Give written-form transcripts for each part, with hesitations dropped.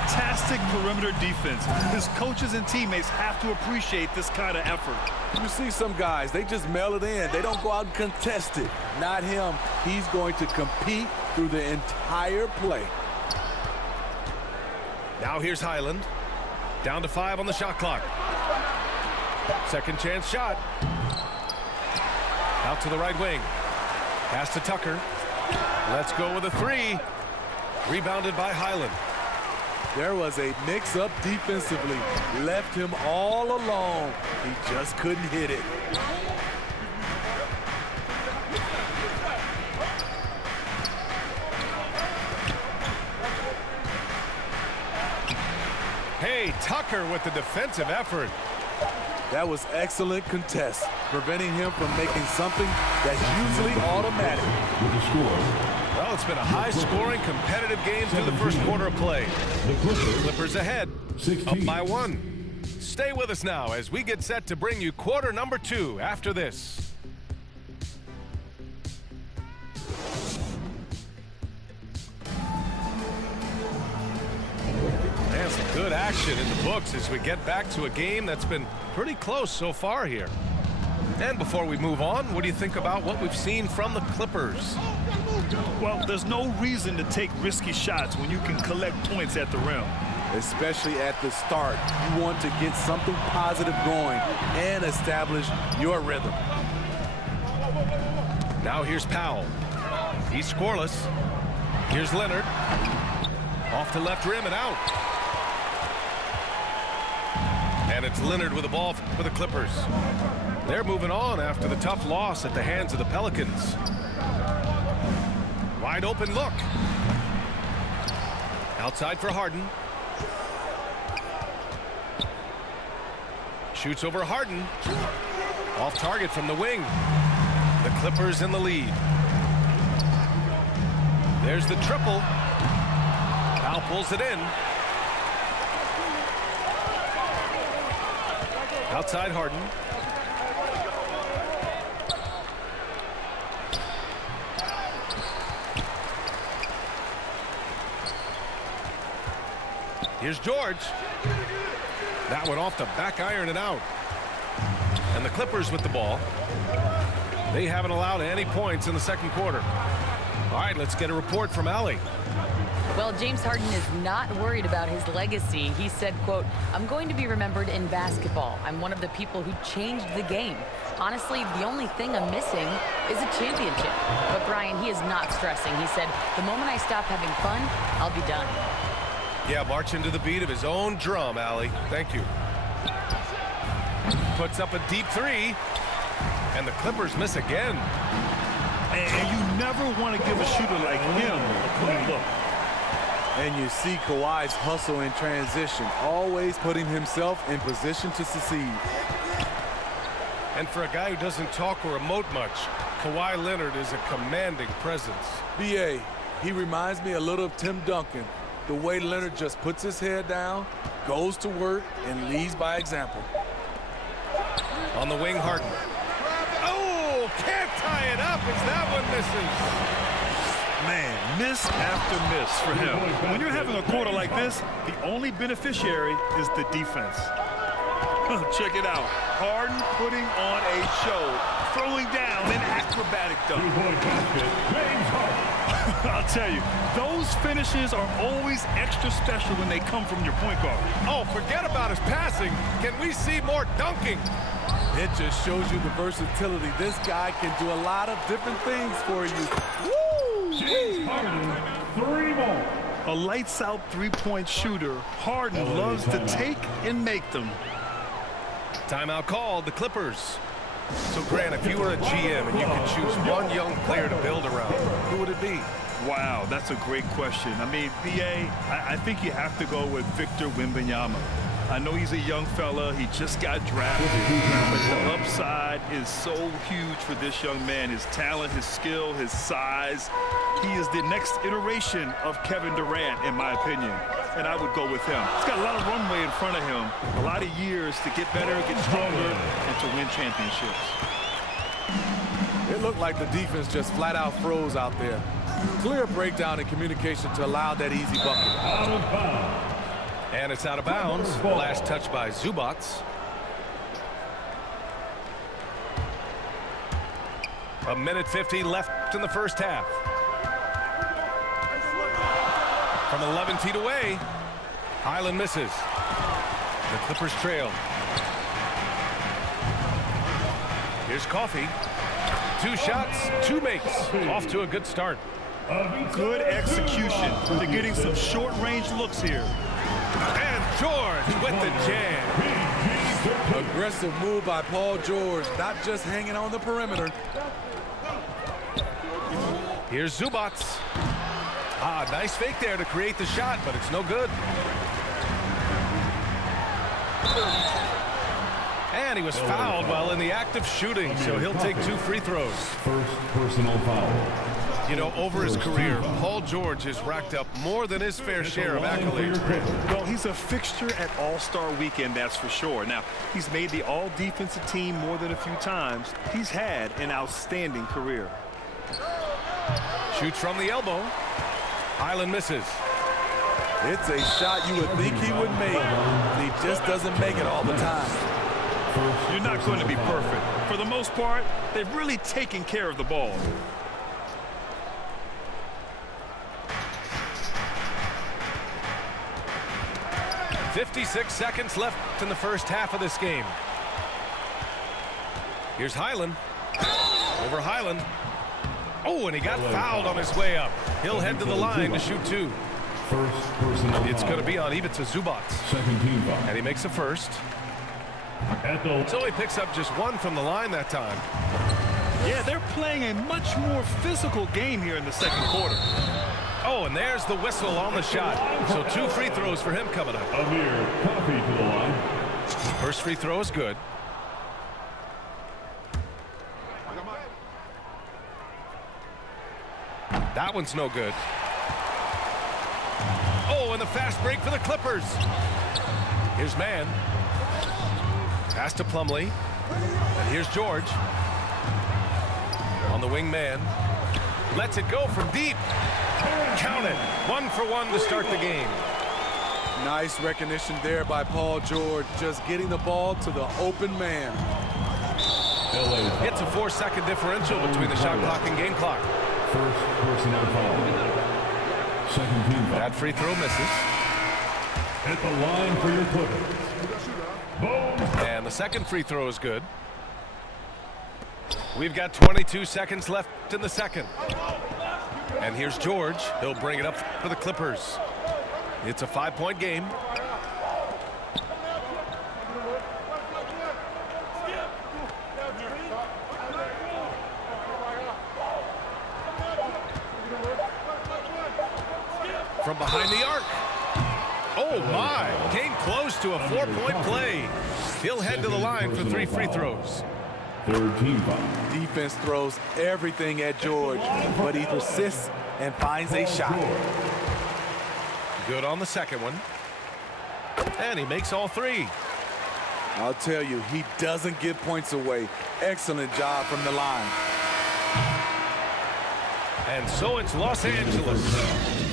fantastic perimeter defense. His coaches and teammates have to appreciate this kind of effort. You see some guys, they just mail it in. They don't go out and contest it. Not him. He's going to compete through the entire play. Now here's Highland. Down to 5 on the shot clock. Second chance shot. Out to the right wing. Pass to Tucker. Let's go with a 3. Rebounded by Highland. There was a mix-up defensively. Left him all alone. He just couldn't hit it. Hey, Tucker with the defensive effort. That was excellent contest, preventing him from making something that's usually automatic. With the score. Well, it's been a high-scoring, competitive game through the first quarter of play. The Clippers ahead, 16. up by 1. Stay with us now as we get set to bring you quarter number 2 after this. And some good action in the books as we get back to a game that's been pretty close so far here. And before we move on, what do you think about what we've seen from the Clippers? Well, there's no reason to take risky shots when you can collect points at the rim. Especially at the start. You want to get something positive going and establish your rhythm. Now here's Powell. He's scoreless. Here's Leonard. Off the left rim and out. And it's Leonard with the ball for the Clippers. They're moving on after the tough loss at the hands of the Pelicans. Wide open look. Outside for Harden. Shoots over Harden. Off target from the wing. The Clippers in the lead. There's the triple. Powell pulls it in. Outside Harden. Here's George. That one off the back iron and out. And the Clippers with the ball. They haven't allowed any points in the second quarter. All right, let's get a report from Allie. Well, James Harden is not worried about his legacy. He said, quote, "I'm going to be remembered in basketball. I'm one of the people who changed the game. Honestly, the only thing I'm missing is a championship." But Brian, he is not stressing. He said, "The moment I stop having fun, I'll be done." Yeah, marching to the beat of his own drum, Allie. Thank you. Puts up a deep 3. And the Clippers miss again. And you never want to give a shooter like him a clean look. And you see Kawhi's hustle in transition, always putting himself in position to succeed. And for a guy who doesn't talk or emote much, Kawhi Leonard is a commanding presence. B.A., he reminds me a little of Tim Duncan. The way Leonard just puts his head down, goes to work, and leads by example. On the wing, Harden. Oh, can't tie it up as that one misses. Man, miss after miss for him. When you're having a quarter like this, the only beneficiary is the defense. Check it out. Harden putting on a show, throwing down an acrobatic dunk. James Harden. I'll tell you, those finishes are always extra special when they come from your point guard. Oh, forget about his passing. Can we see more dunking? It just shows you the versatility. This guy can do a lot of different things for you. Woo! James Harden, 3 more. A lights-out three-point shooter, Harden loves to take and make them. Timeout called, the Clippers. So, Grant, if you were a GM and you could choose one young player to build around, who would it be? Wow, that's a great question. I mean, B.A., I think you have to go with Victor Wembanyama. I know he's a young fella. He just got drafted. But the upside is so huge for this young man. His talent, his skill, his size. He is the next iteration of Kevin Durant, in my opinion. And I would go with him. He's got a lot of runway in front of him. A lot of years to get better, get stronger, and to win championships. It looked like the defense just flat out froze out there. Clear breakdown in communication to allow that easy bucket. Out of bounds. And it's out of bounds. Last touch by Zubats. A minute 50 left in the first half. From 11 feet away, Highland misses. The Clippers trail. Here's Coffey. 2 shots, 2 makes. Off to a good start. Good execution. They're getting some short-range looks here. And George with the jam. Aggressive move by Paul George, not just hanging on the perimeter. Here's Zubats. Nice fake there to create the shot, but it's no good. And he was fouled while in the act of shooting, so he'll take 2 free throws. First personal foul. You know, over his career, Paul George has racked up more than his fair share of accolades. Well, he's a fixture at All-Star Weekend, that's for sure. Now, he's made the All-Defensive team more than a few times. He's had an outstanding career. Shoots from the elbow. Highland misses. It's a shot you would think he would make, and he just doesn't make it all the time. You're not going to be perfect. For the most part, they've really taken care of the ball. .56 seconds left in the first half of this game. Here's Highland. Over Highland. Oh, and he got fouled on his way up. He'll head to the line to shoot 2. First personal It's foul. going to be on Ivica Zubats. Second team foul. And he makes the first. At the So he picks up just 1 from the line that time. Yeah, they're playing a much more physical game here in the second quarter. Oh, and there's the whistle on the shot. So 2 free throws for him coming up. Amir Coffey to the line. First free throw is good. That one's no good. Oh, and the fast break for the Clippers. Here's Mann. Pass to Plumlee. And here's George. On the wing man. Lets it go from deep. Count it. 1 for 1 to start the game. Nice recognition there by Paul George, just getting the ball to the open man. LA. It's a 4-second differential between the shot clock and game clock. First personal foul. Second team foul. That free throw misses. At the line for your Clippers. Boom. And the second free throw is good. We've got 22 seconds left in the second. And here's George. He'll bring it up for the Clippers. It's a 5-point game. From behind the arc. Oh, my. Came close to a 4-point play. He'll head to the line for 3 free throws. Third team foul. Defense throws everything at George, but he persists and finds a shot. Good on the second one. And he makes all 3. I'll tell you, he doesn't give points away. Excellent job from the line. And so it's Los Angeles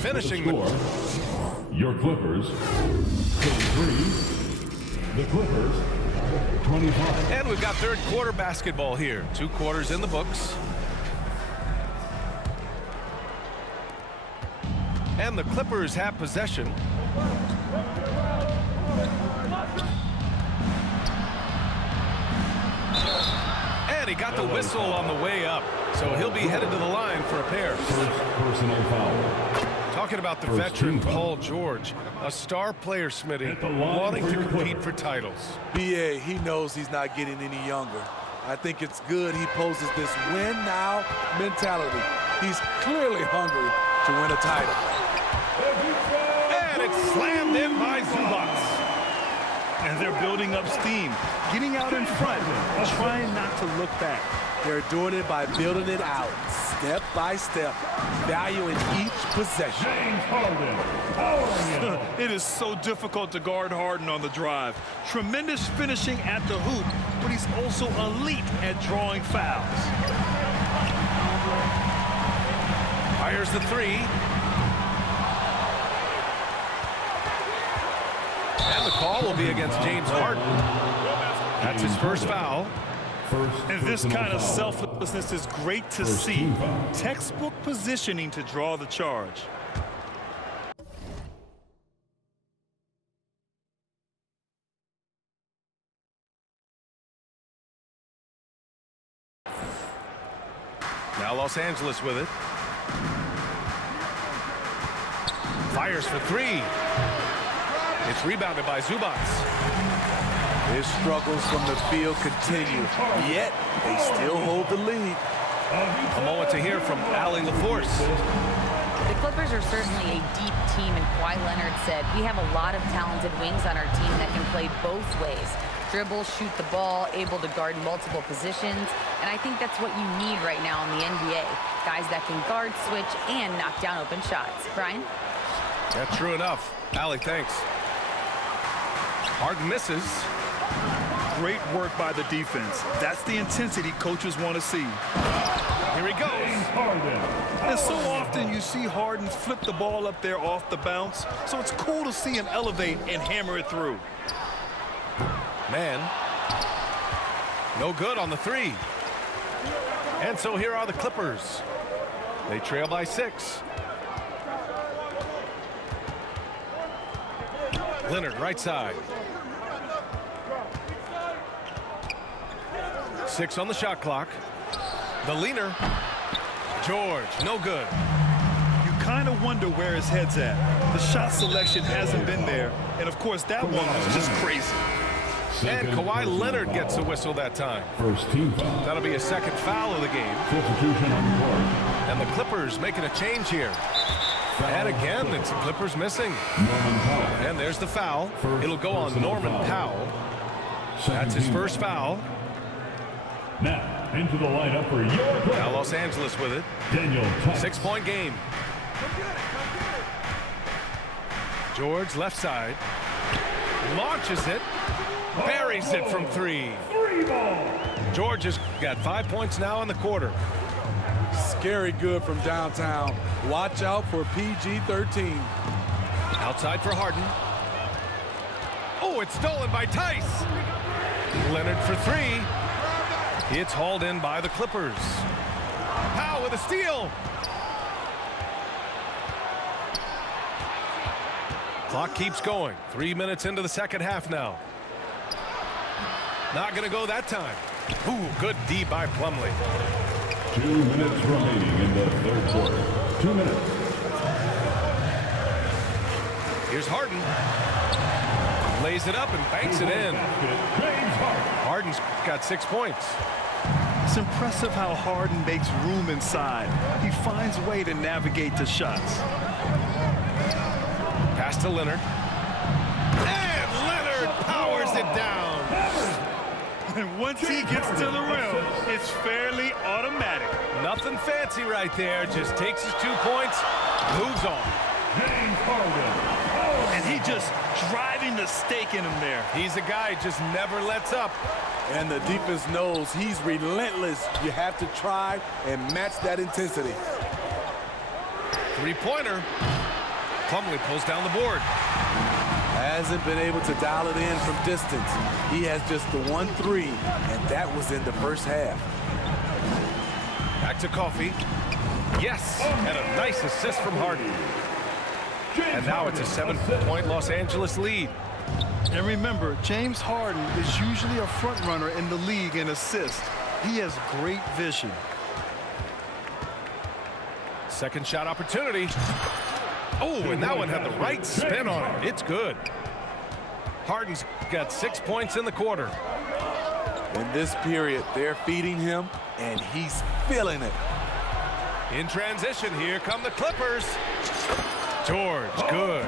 finishing the... Score. Your Clippers. 33. The Clippers. 25. And we've got third quarter basketball here. 2 quarters in the books. And the Clippers have possession. And he got the whistle on the way up. So he'll be headed to the line for a pair. First personal foul. Talking about the First veteran team foul. Paul George, a star player, Smitty, At the line wanting for to your compete Clippers. for titles. BA, he knows he's not getting any younger. I think it's good he poses this win now mentality. He's clearly hungry to win a title. And it's slammed in by Zubats. And they're building up steam, getting out in front, trying not to look back. They're doing it by building it out, step by step, valuing each possession. James Harden. Powering it. It is so difficult to guard Harden on the drive. Tremendous finishing at the hoop, but he's also elite at drawing fouls. Fires the 3. call will be against James Harden. That's his first foul. And this kind of selflessness is great to see. Textbook positioning to draw the charge. Now Los Angeles with it. Fires for three. It's rebounded by Zubac. His struggles from the field continue, yet they still hold the lead. A moment to hear from Allie LaForce. The Clippers are certainly a deep team, and Kawhi Leonard said, we have a lot of talented wings on our team that can play both ways. Dribble, shoot the ball, able to guard multiple positions, and I think that's what you need right now in the NBA. Guys that can guard, switch, and knock down open shots. Brian? That's true enough. Allie, thanks. Harden misses. Great work by the defense. That's the intensity coaches want to see. Here he goes. And so often you see Harden flip the ball up there off the bounce, so it's cool to see him elevate and hammer it through. Man. No good on the three. And so here are the Clippers. They trail by 6. Leonard, right side. 6 on the shot clock. The leaner. George, no good. You kind of wonder where his head's at. The shot selection hasn't been there. And, of course, that one was just crazy. And Kawhi Leonard gets a whistle that time. First team foul. That'll be a second foul of the game. Substitution on the court. And the Clippers making a change here. And again, it's the Clippers missing. Norman Powell. And there's the foul. It'll go on personal Norman foul. Powell. Second That's his team first foul. Now, into the lineup for your Now player, Los Angeles with it. Daniel Tice. 6-point game. George, left side. Launches it. Buries it from 3. Three ball. George has got 5 points now in the quarter. Scary good from downtown. Watch out for PG-13. Outside for Harden. Oh, it's stolen by Tice. Leonard for 3. It's hauled in by the Clippers. Powell with a steal. Clock keeps going. 3 minutes into the second half now. Not going to go that time. Ooh, good D by Plumlee. 2 minutes remaining in the third quarter. 2 minutes. Here's Harden. Lays it up and banks it in. James Harden. Harden's got 6 points. It's impressive how Harden makes room inside. He finds a way to navigate the shots. Pass to Leonard. And Leonard powers it down. And once he gets to the rim, it's fairly automatic. Nothing fancy right there. Just takes his 2 points, moves on. James Harden. And he just driving the stake in him there. He's a guy who just never lets up. And the defense knows he's relentless. You have to try and match that intensity. 3-pointer. Plumlee pulls down the board. Hasn't been able to dial it in from distance. He has just the 1-3, and that was in the first half. Back to Coffey. Yes, and a nice assist from Harden. And now it's a 7-point Los Angeles lead. And remember, James Harden is usually a front runner in the league in assists. He has great vision. Second shot opportunity. Oh, and that one had the right spin on it. It's good. Harden's got 6 points in the quarter. In this period, they're feeding him, and he's feeling it. In transition, here come the Clippers. George, good.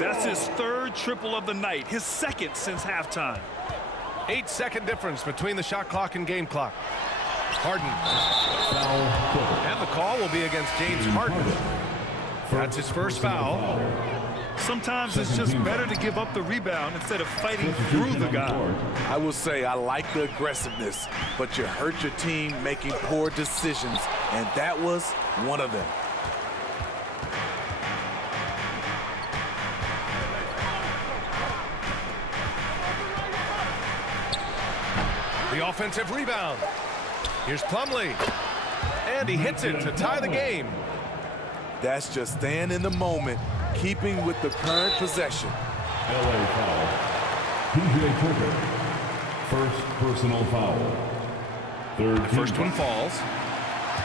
That's his third triple of the night, his second since halftime. 8-second difference between the shot clock and game clock. Harden. And the call will be against James Harden. That's his first foul. Sometimes it's just better to give up the rebound instead of fighting through the guy. I will say I like the aggressiveness, but you hurt your team making poor decisions, and that was one of them. The offensive rebound. Here's Plumlee. And he hits it to tie the game. That's just staying in the moment, keeping with the current possession. LA foul. PJ Tucker. First personal foul. Third. First one falls.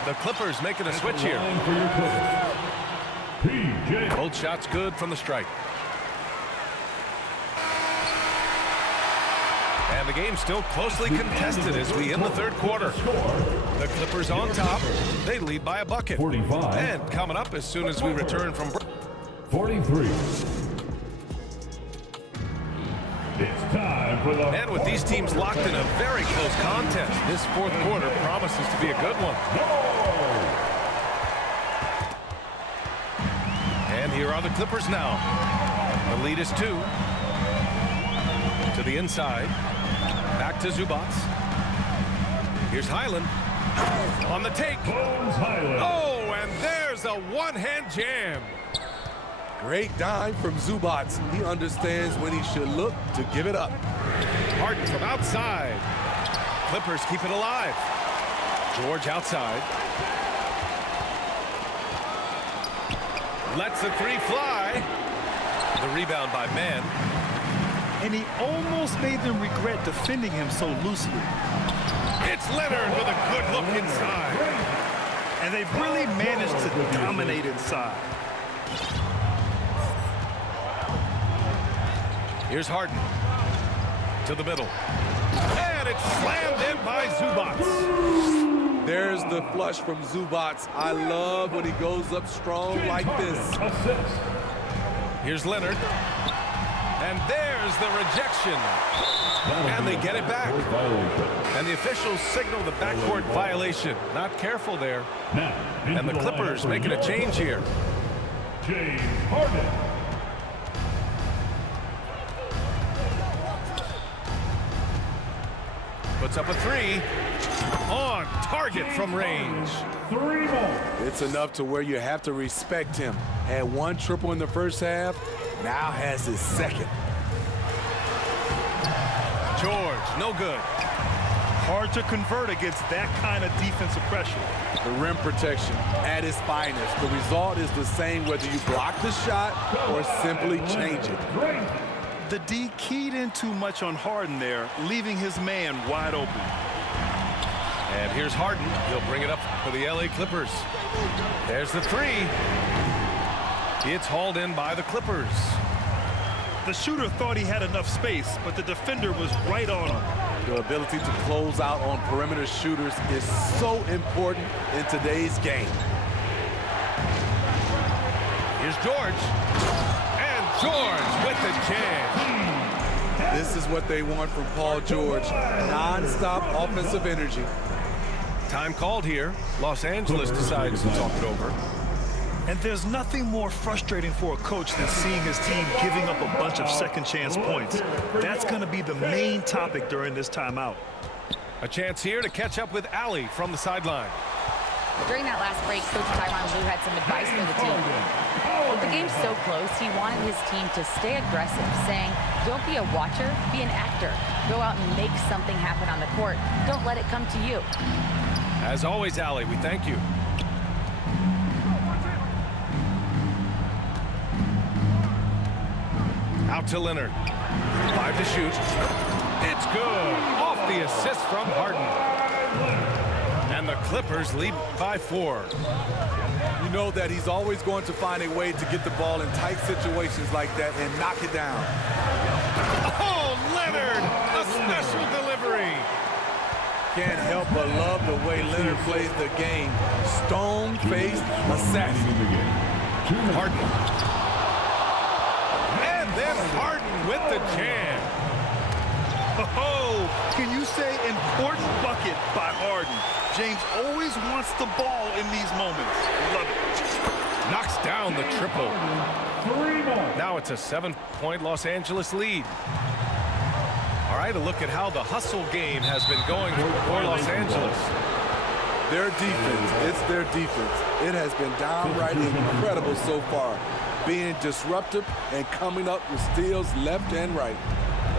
The Clippers making a switch here. Line for your Clippers. PJ. Both shots good from the strike. And the game's still closely contested as we end the third quarter. The Clippers on top. They lead by a bucket. 45. And coming up as soon as we return from break. 43. It's time for the... And with these teams locked in a very close contest, this fourth quarter promises to be a good one. And here are the Clippers now. The lead is 2. To the inside. Back to Zubac. Here's Highland. On the take. Bones Highland. Oh, and there's a one-hand jam. Great dime from Zubac. He understands when he should look to give it up. Harden from outside. Clippers keep it alive. George outside. Lets the three fly. The rebound by Mann. And he almost made them regret defending him so loosely. It's Leonard with a good look inside. And they've really managed to dominate inside. Here's Harden. To the middle. And it's slammed in by Zubac. There's the flush from Zubac. I love when he goes up strong like this. Assist. Here's Leonard. And there's the rejection. And they get it back. And the officials signal the backcourt violation. Not careful there. Now, And the Clippers making a change here. James Harden. Puts up a 3. On target from range. 3 more. It's enough to where you have to respect him. Had 1 triple in the first half, now has his second. George, no good. Hard to convert against that kind of defensive pressure. The rim protection at its finest. The result is the same whether you block the shot or simply change it. The D keyed in too much on Harden there, leaving his man wide open. And here's Harden. He'll bring it up for the LA Clippers. There's the 3. It's hauled in by the Clippers. The shooter thought he had enough space, but the defender was right on him. The ability to close out on perimeter shooters is so important in today's game. Here's George. And George with the jam. This is what they want from Paul George. Non-stop offensive energy. Time called here. Los Angeles decides to talk it over. And there's nothing more frustrating for a coach than seeing his team giving up a bunch of second chance points. That's going to be the main topic during this timeout. A chance here to catch up with Allie from the sideline. During that last break, Coach Tyronn Lue had some advice for the team. With the game so close, he wanted his team to stay aggressive, saying, don't be a watcher, be an actor. Go out and make something happen on the court. Don't let it come to you. As always, Allie, we thank you. Out to Leonard. 5 to shoot. It's good. Off the assist from Harden. And the Clippers lead by 4. You know that he's always going to find a way to get the ball in tight situations like that and knock it down. Oh, Leonard! A special delivery. Can't help but love the way Leonard plays the game. Stone-faced assassin. Harden. And then Harden with the jam. Oh, can you say important bucket by Harden? James always wants the ball in these moments. Love it. Knocks down the triple. Now it's a 7-point Los Angeles lead. All right, a look at how the hustle game has been going for Los Angeles. Their defense, it's their defense. It has been downright incredible so far, being disruptive and coming up with steals left and right.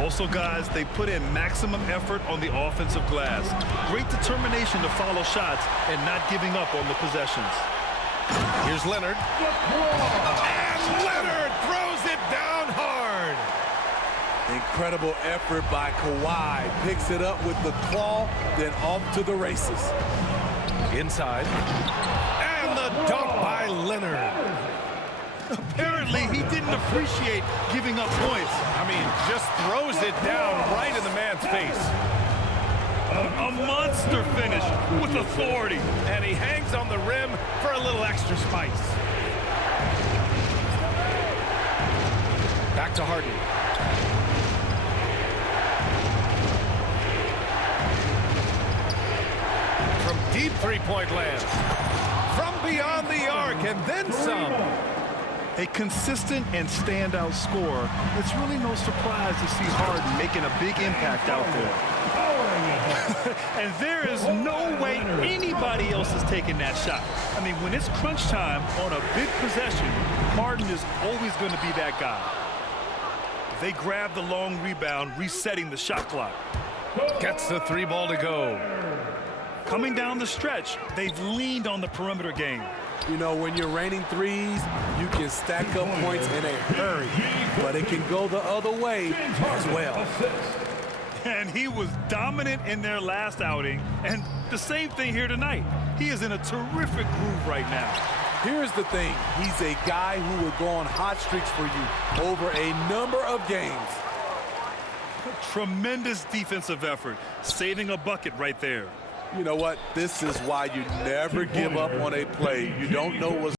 Also, guys, they put in maximum effort on the offensive glass. Great determination to follow shots and not giving up on the possessions. Here's Leonard. And Leonard throws it down hard. Incredible effort by Kawhi. Picks it up with the claw, then off to the races. Inside. And the dunk by Leonard. Apparently, he didn't appreciate giving up points. I mean, just throws it down right in the man's face. A monster finish with authority. And he hangs on the rim for a little extra spice. Back to Harden. From deep three-point land. From beyond the arc and then some. A consistent and standout scorer. It's really no surprise to see Harden making a big impact out there. And there is no way anybody else is taking that shot. I mean, when it's crunch time on a big possession, Harden is always going to be that guy. They grab the long rebound, resetting the shot clock. Gets the three ball to go. Coming down the stretch, they've leaned on the perimeter game. You know, when you're raining threes, you can stack up points in a hurry, but it can go the other way as well. And he was dominant in their last outing, and the same thing here tonight. He is in a terrific groove right now. Here's the thing. He's a guy who will go on hot streaks for you over a number of games. Tremendous defensive effort, saving a bucket right there. You know what? This is why you never give up on a play. You don't know what's